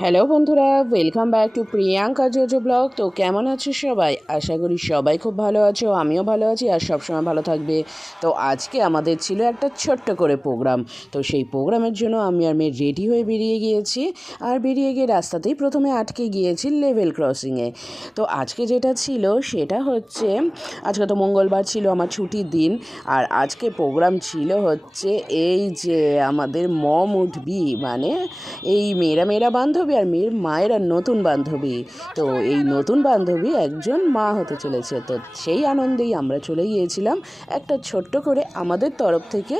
Hello বন্ধুরা, welcome back to Priyanka JoJo blog. তো কেমন আছো সবাই? আশা করি সবাই খুব ভালো আছো, আমিও ভালো আছি আর সবসময় ভালো থাকবে। তো আজকে আমাদের ছিল একটা ছোট্ট করে প্রোগ্রাম। তো সেই প্রোগ্রামের জন্য আমি আর মেয়ে রেডি হয়ে বেরিয়ে গিয়েছি। আর বেরিয়ে গিয়ে রাস্তাতেই প্রথমে আটকে গিয়েছি লেভেল ক্রসিংয়ে। তো আজকে যেটা ছিল সেটা হচ্ছে, আজকে তো মঙ্গলবার ছিল আমার ছুটির দিন। আর আজকে প্রোগ্রাম ছিল হচ্ছে এই যে আমাদের মম উঠবি, মানে এই মেয়েরা মেয়েরা বান্ধবী আর মেয়ের মায়ের আর নতুন বান্ধবী। তো এই নতুন বান্ধবী একজন মা হতে চলেছে। তো সেই আনন্দেই আমরা চলে গিয়েছিলাম একটা ছোট্ট করে আমাদের তরফ থেকে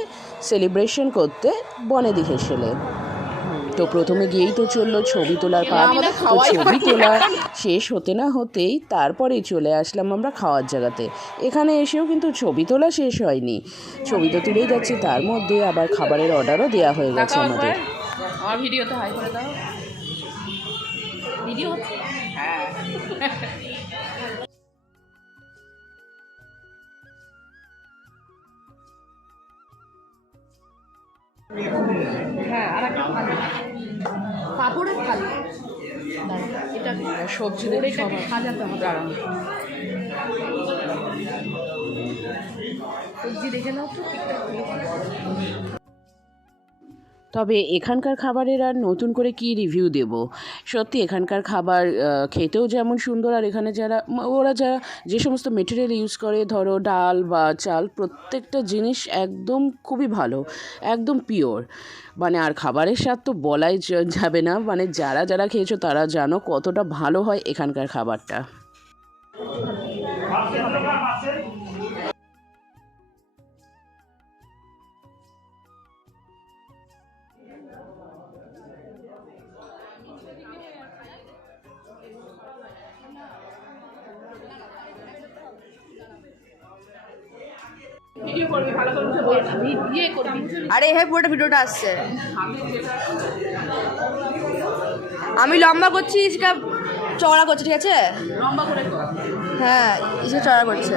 সেলিব্রেশন করতে বনেদি হেসেলে। তো প্রথমে গিয়েই তো চললো ছবি তোলার পাট। তো ছবি তোলা শেষ হতে না হতেই তারপরেই চলে আসলাম আমরা খাওয়ার জায়গাতে। এখানে এসেও কিন্তু ছবি তোলা শেষ হয়নি, ছবি তো তুলেই যাচ্ছি, তার মধ্যে আবার খাবারের অর্ডারও দেওয়া হয়ে গেছে আমাদের। আমার ভিডিওতে হাই করে দাও। ভিডিও হচ্ছে? হ্যাঁ। হ্যাঁ, আর একটা থালি, পাপড়ের থালি। এটা সবজি সাজাতে হবে। সবজি দেখে নাও তো ঠিকঠাক। তবে এখানকার খাবারের আর নতুন করে কি রিভিউ দেব। সত্যি এখানকার খাবার খেতেও যেমন সুন্দর, আর এখানে ওরা যে সমস্ত মেটেরিয়াল ইউজ করে, ধরো ডাল বা চাল, প্রত্যেকটা জিনিস একদম খুবই ভালো, একদম পিওর। মানে আর খাবারের স্বাদ তো বলাই যাবে না, মানে যারা যারা খেয়েছো তারা জানো কতটা ভালো হয় এখানকার খাবারটা। আরে হ্যাঁ, পুরোটা ভিডিওটা আসছে। আমি লম্বা করছি, সেটা চওড়া করছে, ঠিক আছে? লম্বা করে হ্যাঁ, এসে চওড়া করছে।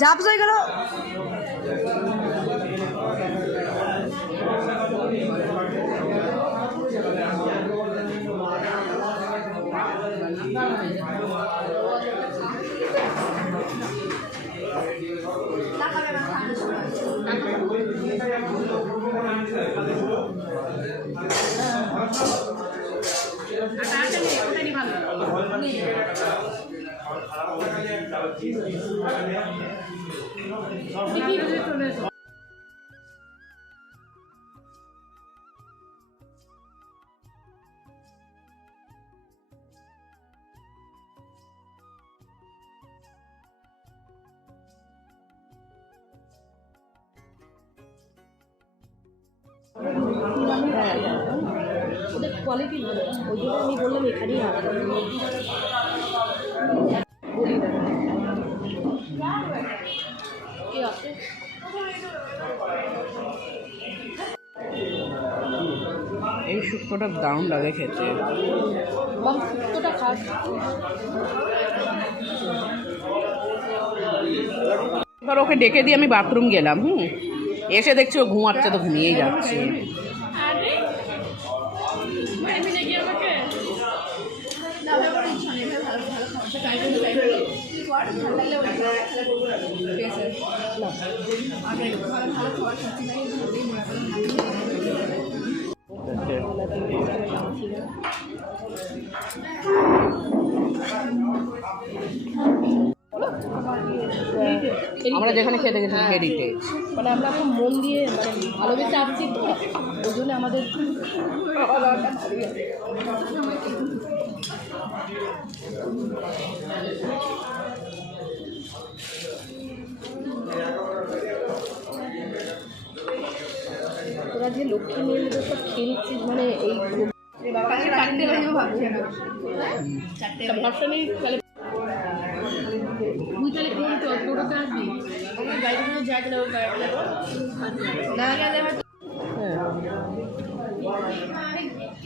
ঝাপস হয়ে গেল। ওদের কোয়ালিটি ভালো, ওই জন্য আমি বললাম এখানেই রাখবো। এই শুক্তোটা দারুণ লাগে খেতে। শুক্তোটা খাস। এবার ওকে ডেকে দিয়ে আমি বাথরুম গেলাম। এসে দেখছি ও ঘুমাচ্ছে, তো ঘুমিয়েই যাচ্ছে। আমরা যেখানে খেতে গেছি হেরিটেজ, মানে আমরা এখন মন দিয়ে মানে ভালোবেসে আসছি, তো ওই জন্য আমাদের তোরা যে লক্ষ্মী মেয়েদের সব খেলছিস, মানে এই ভরসা নেই। তুই তাহলে কোন টোটোতে আসবি? আমার গাড়িতে যাই, না গেলে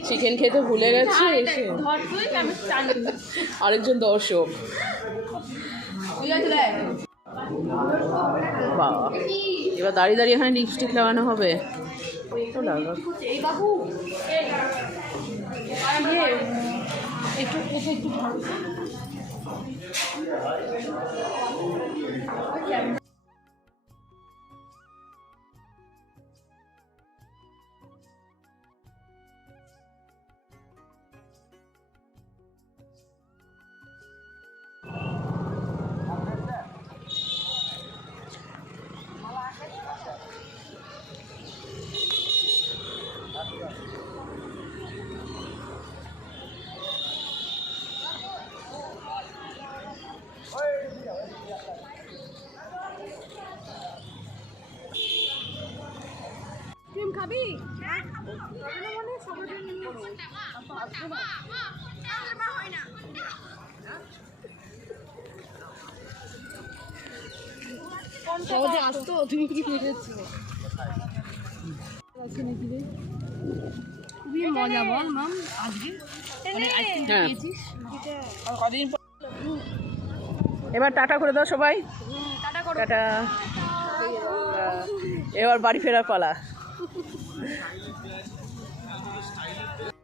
চিকেন খেতে ভুলে গেছি এসে আরেকজন দর্শক। বাবা, এবার দাঁড়িয়ে দাঁড়িয়ে এখানে লিপস্টিক লাগানো হবে। তো লাগা ক্রিম খাবি? আসতো তুমি কি ভেবেছো? খুবই মজা বল মাম আজকে হ্যাঁ। এবার টাটা করে দাও সবাই। টাটা। এবার বাড়ি ফেরার পালা।